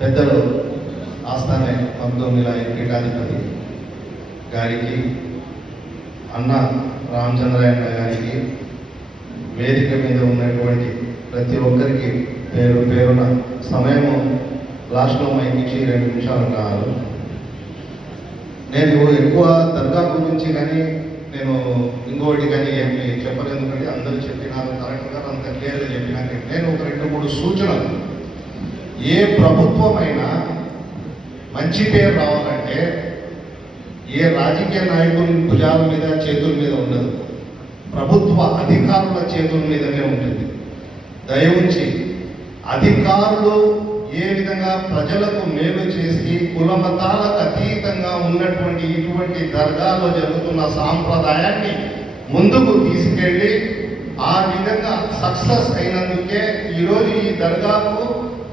పెద్దలు ఆస్థానే మగ్దూమిలా పీఠాధిపతి గారికి, అన్న రామచంద్రయ్య గారికి, వేదిక మీద ఉన్నటువంటి ప్రతి ఒక్కరికి పేరు పేరున సమయము లాస్ట్లో మైకిచ్చి 2 నిమిషాలు కావాలి. నేను ఎక్కువ దర్గా గురించి కానీ నేను ఇంకోటి కానీ ఏమి చెప్పలేదు, ఎందుకంటే అందరూ చెప్పినారు కరెక్ట్గా అంత క్లియర్గా చెప్పినాక నేను ఒక 2-3 సూచనలు. ఏ ప్రభుత్వమైనా మంచి పేరు రావాలంటే ఏ రాజకీయ నాయకుల భుజాల మీద చేతుల మీద ఉండదు, ప్రభుత్వ అధికారుల చేతుల మీదనే ఉంటుంది. దయవుంచి అధికారులు ఏ విధంగా ప్రజలకు మేలు చేసి కుల మతాలకు అతీతంగా ఉన్నటువంటి ఇటువంటి దర్గాలో జరుగుతున్న సాంప్రదాయాన్ని ముందుకు తీసుకెళ్ళి ఆ విధంగా సక్సెస్ అయినందుకే ఈరోజు ఈ దర్గాకు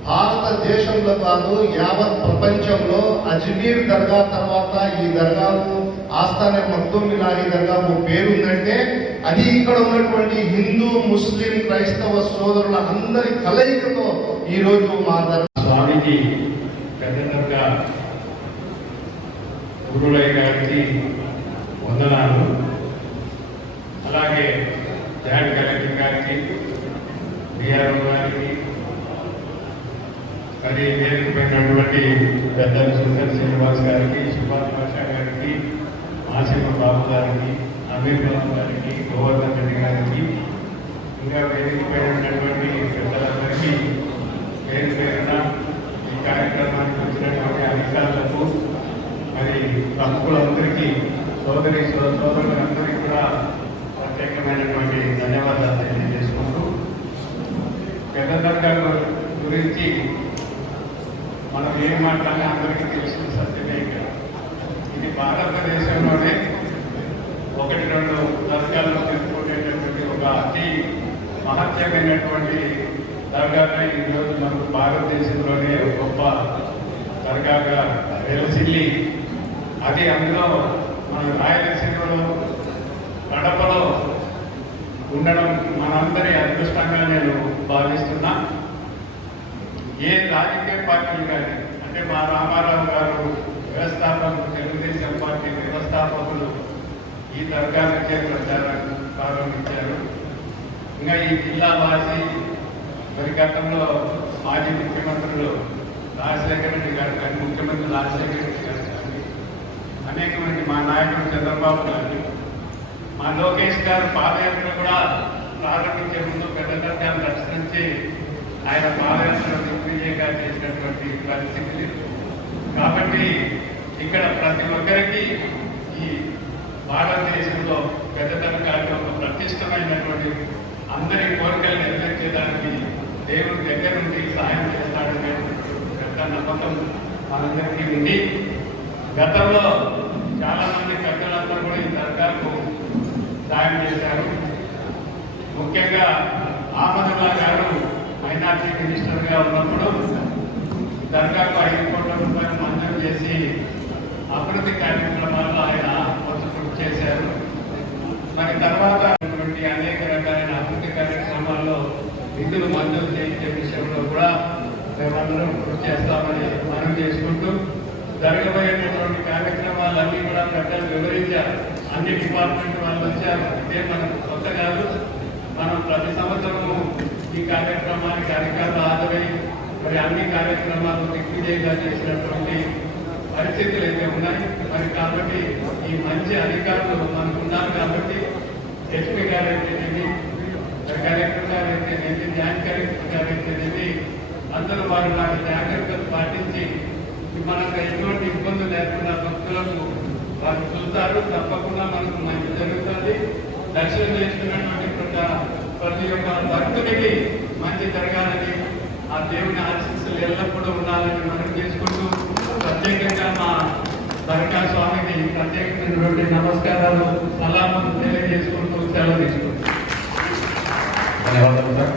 భారతదేశంలో కాదు యావత్ ప్రపంచంలో అజ్మీర్ దర్గా తర్వాత ఈ దర్గాకు ఆస్థానే మగ్దూమ్ ఇలాహీ దర్గాకు పేరుందంటే అది ఇక్కడ ఉన్నటువంటి హిందూ, ముస్లిం, క్రైస్తవ సోదరుల అందరి కలయికతో ఈరోజు మా దర్గా. స్వామికి పెద్ద దర్గా గురులయ్య గారికి వందనాలు. అలాగే జాయింట్ కలెక్టర్ గారికి, డిఆర్ఓ గారికి, మరి వేదికపైనటువంటి పెద్దలు సుందర్ శ్రీనివాస్ గారికి, సుభాష్ భాషా గారికి, ఆసిఫ్ బాబు గారికి, అమీర్ బాబు గారికి, గోవర్ధన్ రెడ్డి గారికి, ఇంకా వేదికపైనటువంటి పెద్దలందరికీ పేరు పేరున ఈ కార్యక్రమానికి వచ్చినటువంటి అధికారులకు, మరి ప్రముఖులందరికీ, సోదరులందరికీ కూడా ప్రత్యేకమైనటువంటి ధన్యవాదాలు తెలియజేసుకుంటూ, పెద్ద దర్గా గురించి మనం ఏం మాట్లాడినా అందరికీ తెలిసిన సత్యమే. ఇది భారతదేశంలోనే 1-2 దర్గాలను తెలుసుకునేటటువంటి ఒక అతి మహత్యమైనటువంటి దర్గాగా ఈరోజు మనకు భారతదేశంలోనే గొప్ప దర్గాగా వెలసిల్లి, అది అందులో మన రాయలసీమలో కడపలో ఉండడం మనందరి అదృష్టంగా నేను భావిస్తున్నా. ఏ రాజకీయ పార్టీలు కానీ, అంటే మా రామారావు గారు వ్యవస్థాపకులు, తెలుగుదేశం పార్టీ వ్యవస్థాపకులు ఈ దర్గాలకే ప్రచారాన్ని ప్రారంభించారు. ఇంకా ఈ జిల్లా వాసి, మరి గతంలో మాజీ ముఖ్యమంత్రులు రాజశేఖర రెడ్డి గారు కానీ, ముఖ్యమంత్రి రాజశేఖర రెడ్డి గారు కానీ, అనేక మంది మా నాయకుడు చంద్రబాబు గారు, మా లోకేష్ గారు పాదయాత్ర కూడా ప్రారంభించే ముందు పెద్ద దర్గాను దర్శించి ఆయన పాదయాత్ర దిగ్విజయంగా చేసినటువంటి పరిస్థితి. కాబట్టి ఇక్కడ ప్రతి ఒక్కరికి ఈ భారతదేశంలో పెద్ద దర్గాలో ప్రతిష్టమైనటువంటి అందరి కోరికలు నెరవేర్చేదానికి దేవుడి దగ్గర నుండి సహాయం చేస్తాడనే పెద్ద నమ్మకం మనందరికీ ఉంది. గతంలో చాలా మంది పెద్దలందరూ కూడా ఈ దర్గాకు సాయం చేశారు. ముఖ్యంగా ఆమదుల్లా గారు మైనార్టీ మినిస్టర్గా ఉన్నప్పుడు దర్గాకు 5 కోట్ల రూపాయలు మంజూరు చేసి అభివృద్ధి కార్యక్రమాల్లో ఆయన కృషి చేశారు. మరి తర్వాత అనేక రకాలైన అభివృద్ధి కార్యక్రమాల్లో నిధులు మంజూరు చేయించే విషయంలో కూడా మేమందరం కృషి చేస్తామని మనం చేసుకుంటూ, జరగబోయేటటువంటి కార్యక్రమాలన్నీ కూడా పెద్దలు వివరించారు. అన్ని డిపార్ట్మెంట్ వాళ్ళు వచ్చారు. ఇదే మనకు కొత్త కాదు. మనం ప్రతి సంవత్సరము ఈ కార్యక్రమానికి అధికారులు హాజరై మరి అన్ని కార్యక్రమాలు దిగ్విజయంగా చేసినటువంటి పరిస్థితులు అయితే ఉన్నాయి. మరి కాబట్టి ఈ మంచి అధికారులు మనకు ఉన్నారు కాబట్టి ఎస్పీ గారు అయితేనేమి, కలెక్టర్ గారు అయితేనేమి, జాయింట్ కలెక్టర్ గారు అయితేనేమి, అందరూ వారు వారి జాగ్రత్తలు పాటించి మనకు ఎటువంటి ఇబ్బందులు లేకుండా భక్తులకు వారు చూస్తారు. తప్పకుండా మనకు మంచి జరుగుతుంది. దర్శనం చేసుకున్నటువంటి ప్రతి ఒక్క భక్తుడికి మంచి జరగాలని, ఆ దేవుని ఆశీస్సులు ఎల్లప్పుడూ ఉండాలని మనం చేసుకుంటూ, ప్రత్యేకంగా మా దర్గా స్వామికి ప్రత్యేకమైనటువంటి నమస్కారాలు, సలాములు తెలియజేసుకుంటూ సెలవు తీసుకుంటాం. ధన్యవాదాలు సార్.